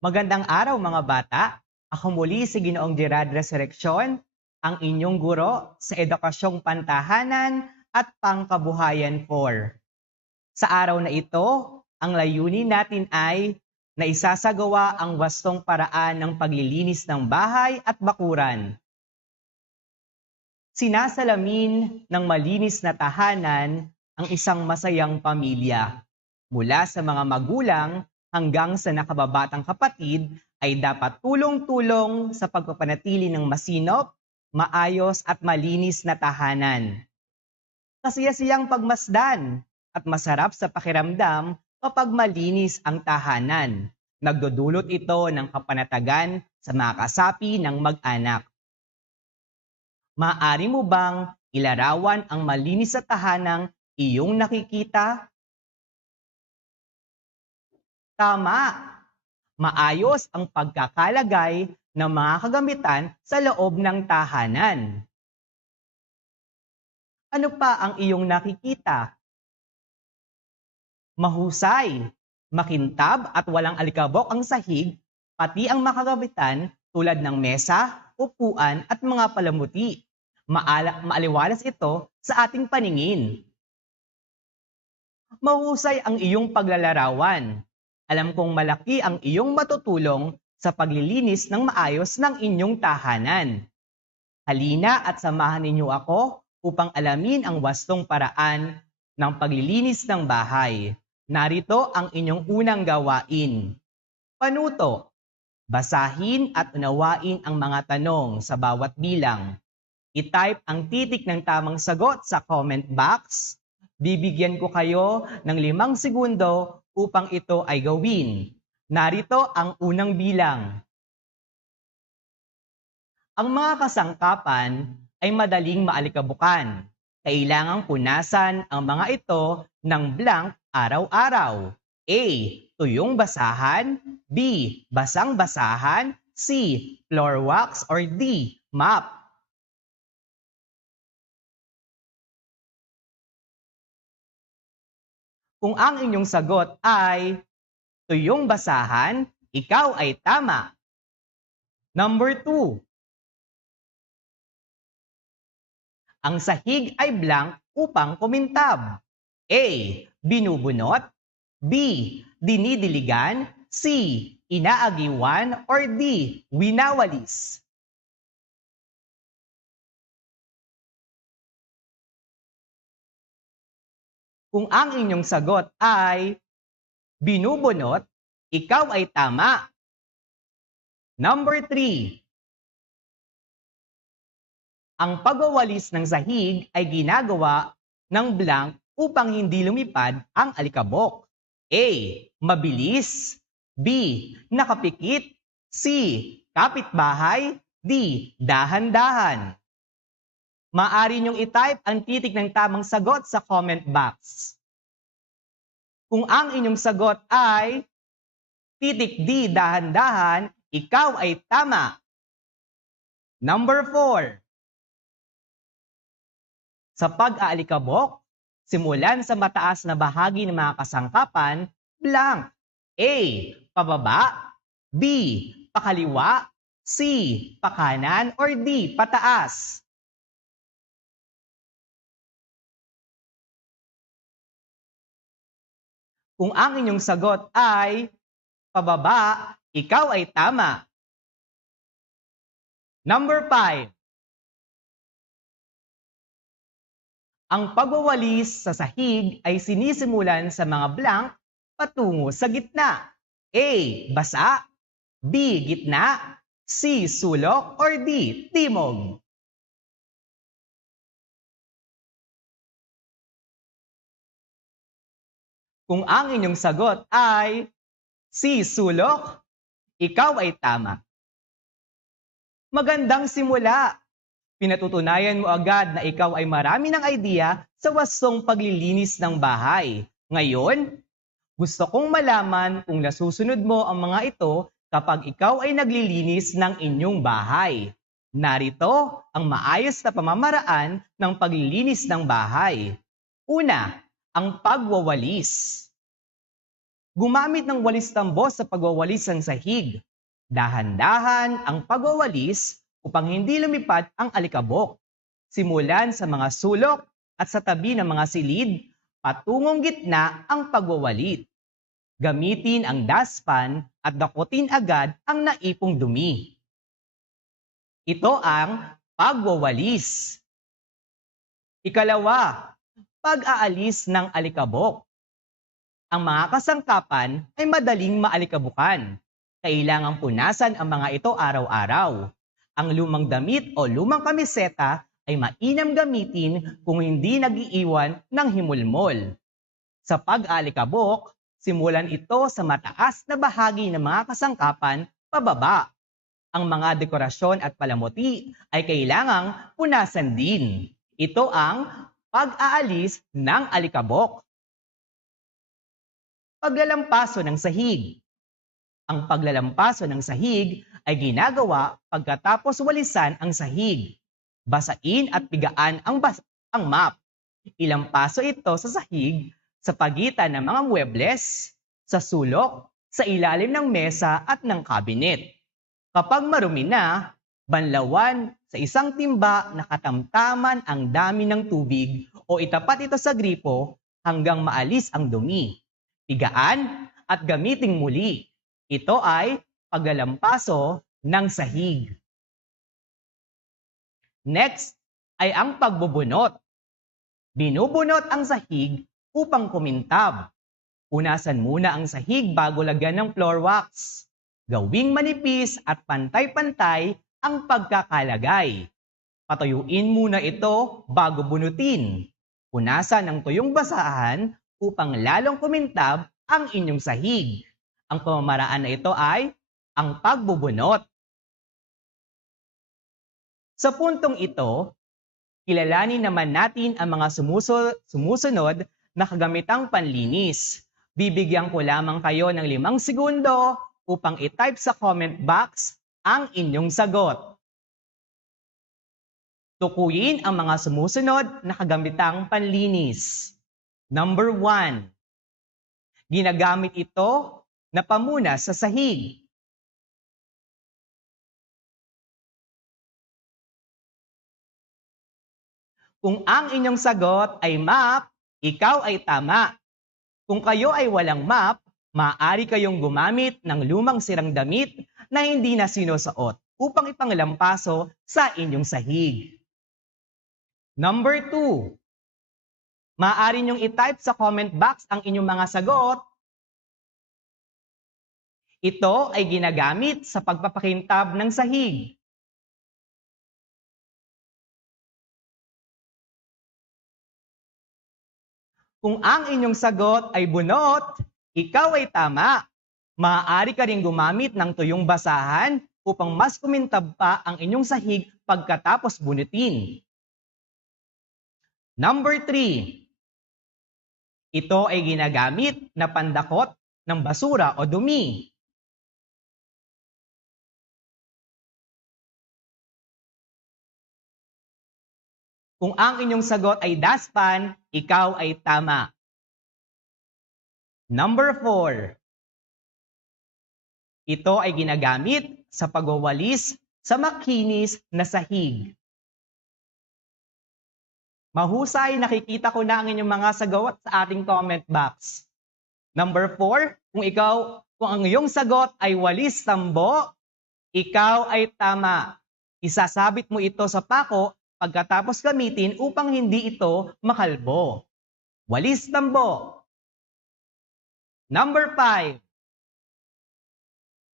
Magandang araw mga bata. Ako muli si Ginoong Gerard Resurrection, ang inyong guro sa Edukasyong Pantahanan at Pangkabuhayan 4. Sa araw na ito, ang layunin natin ay naisasagawa ang wastong paraan ng paglilinis ng bahay at bakuran. Sinasalamin ng malinis na tahanan ang isang masayang pamilya. Mula sa mga magulang hanggang sa nakababatang kapatid ay dapat tulong-tulong sa pagpapanatili ng masinop, maayos at malinis na tahanan. Kasiyasiyang pagmasdan at masarap sa pakiramdam kapag malinis ang tahanan. Nagdudulot ito ng kapanatagan sa mga kasapi ng mag-anak. Maaari mo bang ilarawan ang malinis sa tahanang iyong nakikita? Tama! Maayos ang pagkakalagay ng mga kagamitan sa loob ng tahanan. Ano pa ang iyong nakikita? Mahusay, makintab at walang alikabok ang sahig, pati ang makagamitan tulad ng mesa, upuan at mga palamuti. Maaliwalas ito sa ating paningin. Mahusay ang iyong paglalarawan. Alam kong malaki ang iyong matutulong sa paglilinis ng maayos ng inyong tahanan. Halina at samahan ninyo ako upang alamin ang wastong paraan ng paglilinis ng bahay. Narito ang inyong unang gawain. Panuto. Basahin at unawain ang mga tanong sa bawat bilang. I-type ang titik ng tamang sagot sa comment box. Bibigyan ko kayo ng 5 segundo upang ito ay gawin. Narito ang unang bilang. Ang mga kasangkapan ay madaling maalikabukan. Kailangang punasan ang mga ito ng blank araw-araw. A. Tuyong basahan. B. Basang basahan. C. Floor wax or D. Mop. Kung ang inyong sagot ay tuyong basahan, ikaw ay tama. Number 2. Ang sahig ay blank upang kumintab. A. Binubunot. B. Dinidiligan. C. Inaagiwan. Or D. Winawalis. Kung ang inyong sagot ay binubunot, ikaw ay tama. Number 3. Ang pagwawalis ng sahig ay ginagawa ng blank upang hindi lumipad ang alikabok. A. Mabilis. B. Nakapikit. C. Kapitbahay. D. Dahan-dahan. Maaari niyong i-type ang titik ng tamang sagot sa comment box. Kung ang inyong sagot ay titik D, dahan-dahan, ikaw ay tama. Number 4. Sa pag-aalikabok, simulan sa mataas na bahagi ng mga kasangkapan, blank. A. Pababa. B. Pakaliwa. C. Pakanan. Or D. Pataas. Kung ang inyong sagot ay pababa, ikaw ay tama. Number 5. Ang pagwawalis sa sahig ay sinisimulan sa mga blank patungo sa gitna. A. Basa. B. Gitna. C. Sulok. Or D. Timog. Kung ang inyong sagot ay C. Sulok, ikaw ay tama. Magandang simula! Pinatutunayan mo agad na ikaw ay marami ng idea sa wastong paglilinis ng bahay. Ngayon, gusto kong malaman kung nasusunod mo ang mga ito kapag ikaw ay naglilinis ng inyong bahay. Narito ang maayos na pamamaraan ng paglilinis ng bahay. Una, ang pagwawalis. Gumamit ng walis tambo sa pagwawalis ng sahig. Dahan-dahan ang pagwawalis upang hindi lumipad ang alikabok. Simulan sa mga sulok at sa tabi ng mga silid, patungong gitna ang pagwawalit. Gamitin ang dustpan at dakutin agad ang naipong dumi. Ito ang pagwawalis. Ikalawa, pag-aalis ng alikabok. Ang mga kasangkapan ay madaling maalikabukan. Kailangang punasan ang mga ito araw-araw. Ang lumang damit o lumang kamiseta ay mainam gamitin kung hindi nag-iiwan ng himulmol. Sa pag-alikabok, simulan ito sa mataas na bahagi ng mga kasangkapan pababa. Ang mga dekorasyon at palamuti ay kailangang punasan din. Ito ang pag-aalis ng alikabok. Paglalampaso ng sahig. Ang paglalampaso ng sahig ay ginagawa pagkatapos walisan ang sahig. Basain at bigaan ang map. Ilampaso ito sa sahig sa pagitan ng mga muebles, sa sulok, sa ilalim ng mesa at ng kabinet. Kapag marumi na, banlawan sa isang timba na katamtaman ang dami ng tubig o itapat ito sa gripo hanggang maalis ang dumi. Pigaan at gamiting muli. Ito ay paglalampaso ng sahig. Next ay ang pagbubunot. Binubunot ang sahig upang kumintab. Punasan muna ang sahig bago lagyan ng floor wax. Gawing manipis at pantay-pantay ang pagkakalagay. Patuyuin muna ito bago bunutin. Punasan ng tuyong basahan upang lalong kumintab ang inyong sahig. Ang pamamaraan na ito ay ang pagbubunot. Sa puntong ito, kilalanin naman natin ang mga sumusunod na kagamitang panlinis. Bibigyan ko lamang kayo ng 5 segundo upang i-type sa comment box ang inyong sagot. Tukuyin ang mga sumusunod na kagamitang panlinis. Number 1. Ginagamit ito na pamunas sa sahig. Kung ang inyong sagot ay map, ikaw ay tama. Kung kayo ay walang map, maaari kayong gumamit ng lumang sirang damit na hindi na sinusuot upang ipanglampaso sa inyong sahig. Number 2. Maaari niyong i-type sa comment box ang inyong mga sagot. Ito ay ginagamit sa pagpapakintab ng sahig. Kung ang inyong sagot ay bunot, ikaw ay tama. Maaari ka rin gumamit ng tuyong basahan upang mas kumintab pa ang inyong sahig pagkatapos bunutin. Number 3. Ito ay ginagamit na pandakot ng basura o dumi. Kung ang inyong sagot ay dustpan, ikaw ay tama. Number 4. Ito ay ginagamit sa pagwawalis sa makinis na sahig. Mahusay, nakikita ko na ang inyong mga sagot sa ating comment box. Number 4, kung ang iyong sagot ay walis tambo, ikaw ay tama. Isasabit mo ito sa pako pagkatapos gamitin upang hindi ito makalbo. Walis tambo. Number 5.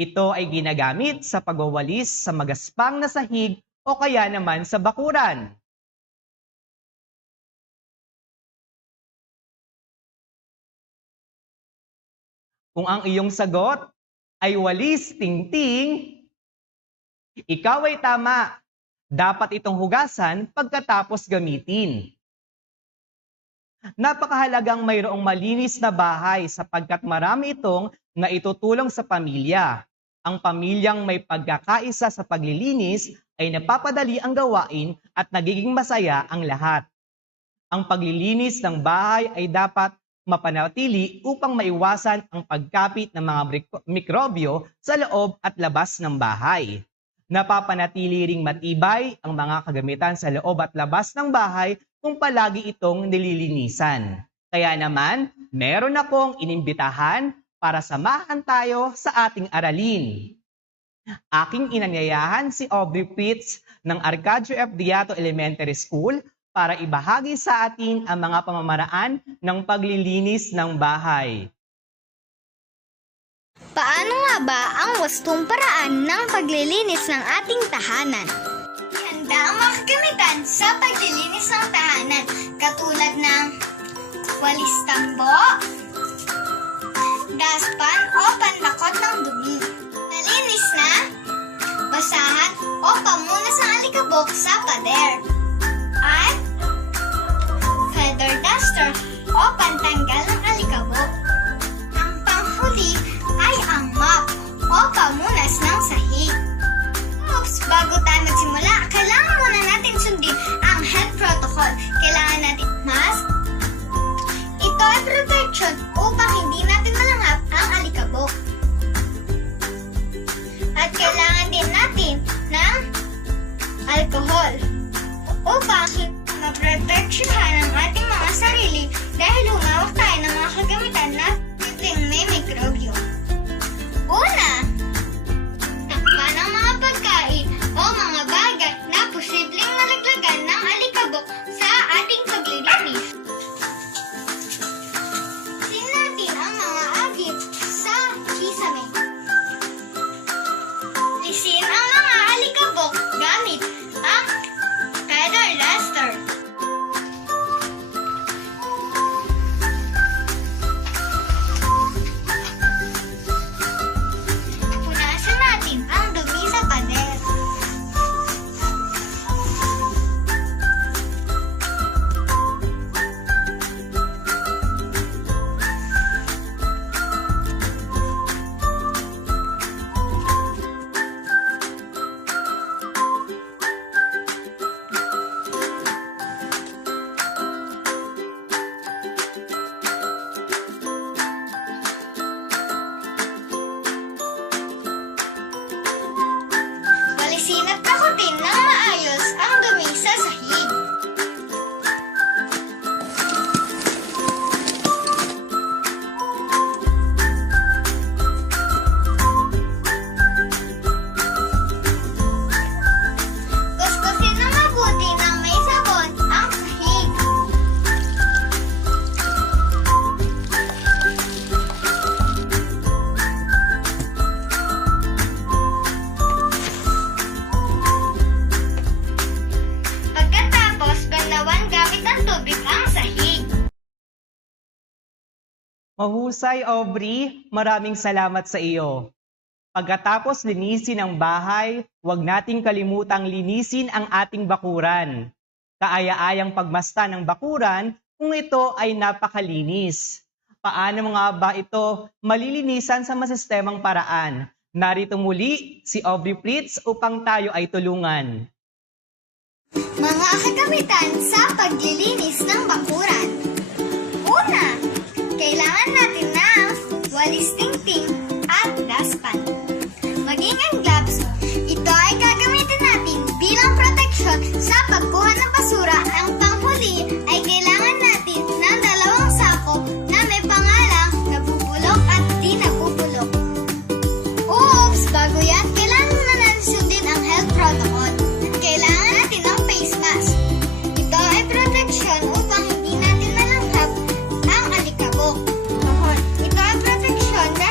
Ito ay ginagamit sa pagwawalis sa magaspang na sahig o kaya naman sa bakuran. Kung ang iyong sagot ay walis tingting, ikaw ay tama. Dapat itong hugasan pagkatapos gamitin. Napakahalagang mayroong malinis na bahay sapagkat marami itong naitutulong sa pamilya. Ang pamilyang may pagkakaisa sa paglilinis ay napapadali ang gawain at nagiging masaya ang lahat. Ang paglilinis ng bahay ay dapat mapanatili upang maiwasan ang pagkapit ng mga mikrobyo sa loob at labas ng bahay. Napapanatili ring matibay ang mga kagamitan sa loob at labas ng bahay kung palagi itong nililinisan. Kaya naman, meron akong inimbitahan para samahan tayo sa ating aralin. Aking inanyayahan si Aubrey Pitts ng Arcadio F. Diato Elementary School para ibahagi sa atin ang mga pamamaraan ng paglilinis ng bahay. Paano nga ba ang wastong paraan ng paglilinis ng ating tahanan? Ihanda ang mga kagamitan sa paglilinis ng tahanan katulad ng walis tambo, daspan o pandakot ng dumi. Nalinis na, basahan o pamunas ang alikabok sa pader. At feather duster o pantanggal ng alikabok. Ang panghuli ay ang mop o pamunas ng sahig. Bago tayo magsimula, kailangan muna natin sundin ang health protocol. Kailangan natin mask. Ito ay protection upang hindi natin malanghap ang alikabok. At kailangan din natin ng alcohol upang maproteksyohan ang ating mga sarili dahil humawak tayo ng mga kagamitan na may mikrobyo. Una, takpan ang mga pagkain o mga bagay na posibleng malaglagan ng alikabok sa ating paglilinis. Sin natin ang mga agip sa kisame. Lisin ang mga alikabok gamit ang feather duster. Punasan natin ang dumi sa pader. Walisin at takutin ng maayos ang dumi sa sahig. Kuskusin ng mabuti ng may sabon ang sahig. Pagkatapos, banlawan gamit ang tubig ang sahig. Mahusay, Aubrey, maraming salamat sa iyo. Pagkatapos linisin ang bahay, huwag nating kalimutang linisin ang ating bakuran. Kaaya-ayang pagmasta ng bakuran kung ito ay napakalinis. Paano nga ba ito malilinisan sa masistemang paraan? Narito muli si Aubrey Pitts upang tayo ay tulungan. Mga kagamitan sa paglilinis ng bakuran. Una, kailangan natin ng walis tingting at daspan. Maging ang gloves, ito ay gagamitin natin bilang proteksyon sa pagkuha ng basura. Ang panghuli ay kailangan natin ng 2 sako na may pangalang nabubulok at di nabubulok. Oops! Bago yan, kailangan na natin sundin ang health protocol. Kailangan natin ng face mask. Ito ay proteksyon upang hindi natin malanghap ang alikabok. Ito ay proteksyon dahil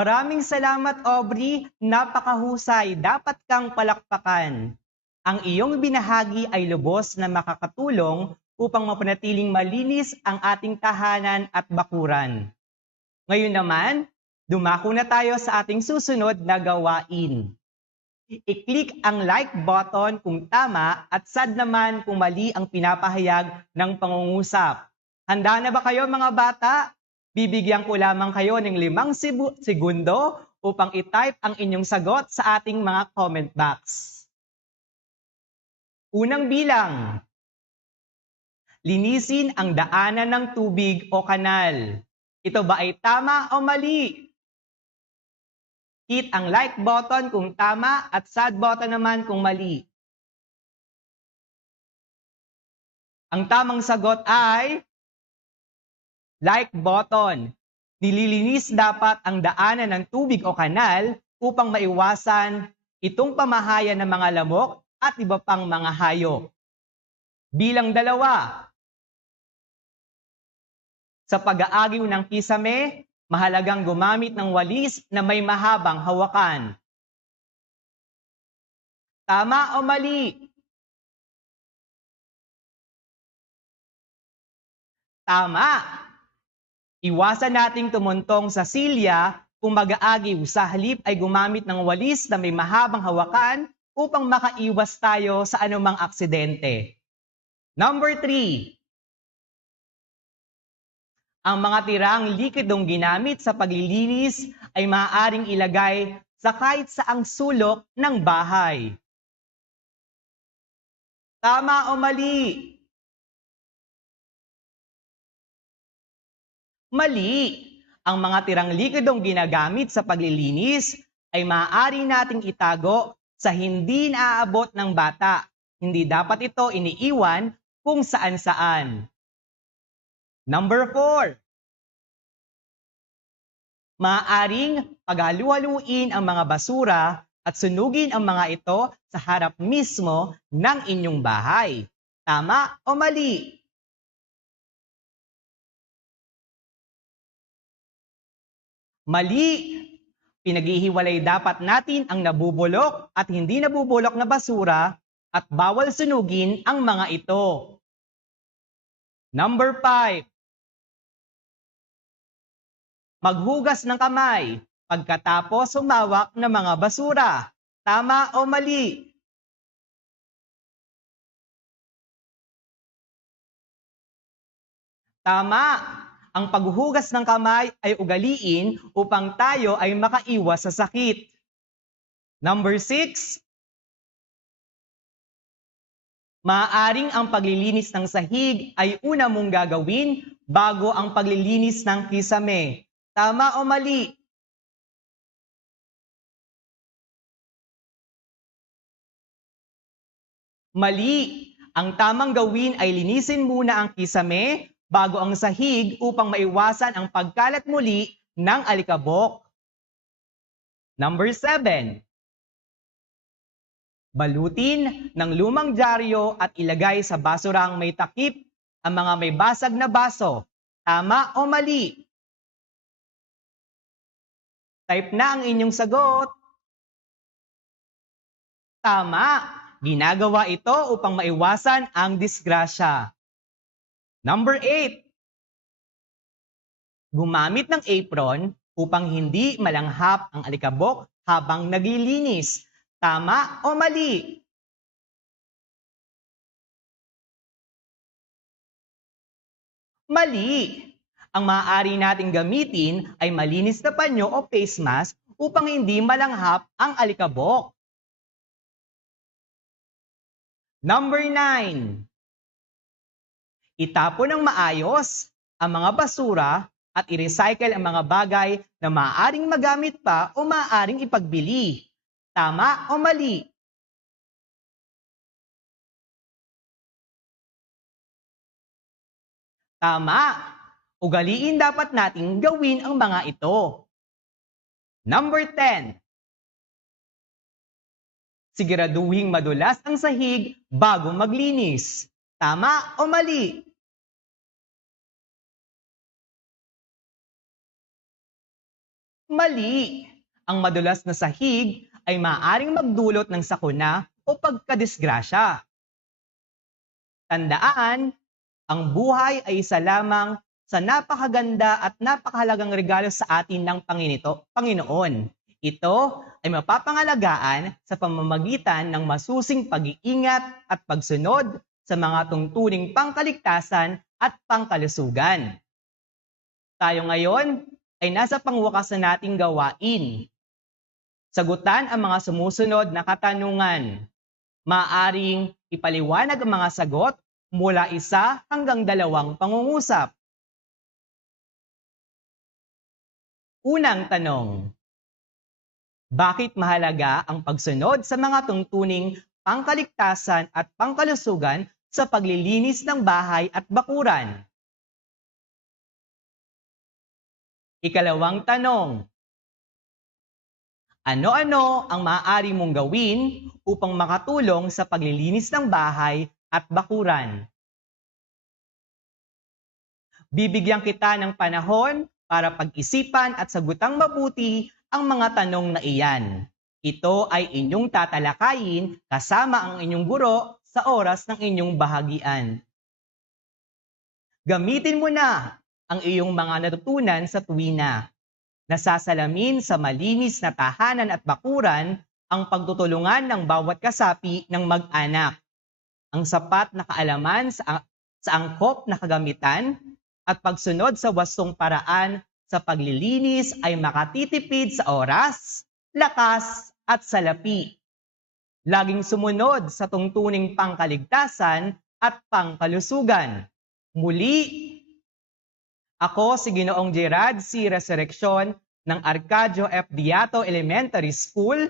Maraming salamat, Aubrey. Napakahusay. Dapat kang palakpakan. Ang iyong binahagi ay lubos na makakatulong upang mapanatiling malinis ang ating tahanan at bakuran. Ngayon naman, dumako na tayo sa ating susunod na gawain. I-click ang like button kung tama at sad naman kung mali ang pinapahayag ng pangungusap. Handa na ba kayo mga bata? Bibigyan ko lamang kayo ng 5 segundo upang i-type ang inyong sagot sa ating mga comment box. Unang bilang. Linisin ang daanan ng tubig o kanal. Ito ba ay tama o mali? Hit ang like button kung tama at sad button naman kung mali. Ang tamang sagot ay like button. Nililinis dapat ang daanan ng tubig o kanal upang maiwasan itong pamahayan ng mga lamok at iba pang mga hayop. Bilang 2. Sa pag-aagiw ng kisame, mahalagang gumamit ng walis na may mahabang hawakan. Tama o mali? Tama! Iwasan nating tumuntong sa silya kung mag-aagiw, sa halip ay gumamit ng walis na may mahabang hawakan upang makaiwas tayo sa anumang aksidente. Number 3. Ang mga tirang likidong ginamit sa paglilinis ay maaaring ilagay sa kahit saang sulok ng bahay. Tama o mali? Mali! Ang mga tirang likidong ginagamit sa paglilinis ay maaari nating itago sa hindi naaabot ng bata. Hindi dapat ito iniiwan kung saan-saan. Number 4. Maaaring paghalu-haluin ang mga basura at sunugin ang mga ito sa harap mismo ng inyong bahay. Tama o mali? Mali! Pinaghihiwalay dapat natin ang nabubulok at hindi nabubulok na basura at bawal sunugin ang mga ito. Number 5. Maghugas ng kamay pagkatapos humawak ng mga basura. Tama o mali? Tama! Ang paghuhugas ng kamay ay ugaliin upang tayo ay makaiwas sa sakit. Number 6. Maaaring ang paglilinis ng sahig ay una mong gagawin bago ang paglilinis ng kisame. Tama o mali? Mali! Ang tamang gawin ay linisin muna ang kisame bago ang sahig upang maiwasan ang pagkalat muli ng alikabok. Number 7. Balutin ng lumang dyaryo at ilagay sa basurang may takip ang mga may basag na baso. Tama o mali? Type na ang inyong sagot. Tama! Ginagawa ito upang maiwasan ang disgrasya. Number 8. Gumamit ng apron upang hindi malanghap ang alikabok habang naglilinis. Tama o mali? Mali! Ang maaari nating gamitin ay malinis na panyo o face mask upang hindi malanghap ang alikabok. Number 9. Itapon ng maayos ang mga basura at i-recycle ang mga bagay na maaaring magamit pa o maaaring ipagbili. Tama o mali? Tama! Ugaliin dapat nating gawin ang mga ito. Number 10. Siguraduhing madulas ang sahig bago maglinis. Tama o mali? Mali! Ang madulas na sahig ay maaaring magdulot ng sakuna o pagkadisgrasya. Tandaan, ang buhay ay isa lamang sa napakaganda at napakahalagang regalo sa atin ng Panginoon. Ito ay mapapangalagaan sa pamamagitan ng masusing pag-iingat at pagsunod sa mga tungtuling pangkaligtasan at pangkalusugan. Tayo ngayon ay nasa pangwakas na nating gawain. Sagutan ang mga sumusunod na katanungan. Maaring ipaliwanag ang mga sagot mula 1 hanggang 2 pangungusap. Unang tanong. Bakit mahalaga ang pagsunod sa mga tungtuning pangkaligtasan at pangkalusugan sa paglilinis ng bahay at bakuran? Ikalawang tanong. Ano-ano ang maaari mong gawin upang makatulong sa paglilinis ng bahay at bakuran? Bibigyan kita ng panahon para pag-isipan at sagutang mabuti ang mga tanong na iyan. Ito ay inyong tatalakayin kasama ang inyong guro sa oras ng inyong bahagian. Gamitin mo na ang iyong mga natutunan sa tuwina. Nasasalamin sa malinis na tahanan at bakuran ang pagtutulungan ng bawat kasapi ng mag-anak. Ang sapat na kaalaman sa angkop na kagamitan at pagsunod sa wastong paraan sa paglilinis ay makatitipid sa oras, lakas at salapi. Laging sumunod sa tungtuning pangkaligtasan at pangkalusugan. Muli, ako si Ginoong Gerard C. Resurrection ng Arcadio F. Diato Elementary School,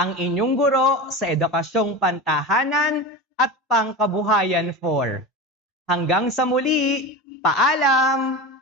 ang inyong guro sa Edukasyong Pantahanan at Pangkabuhayan 4. Hanggang sa muli, paalam!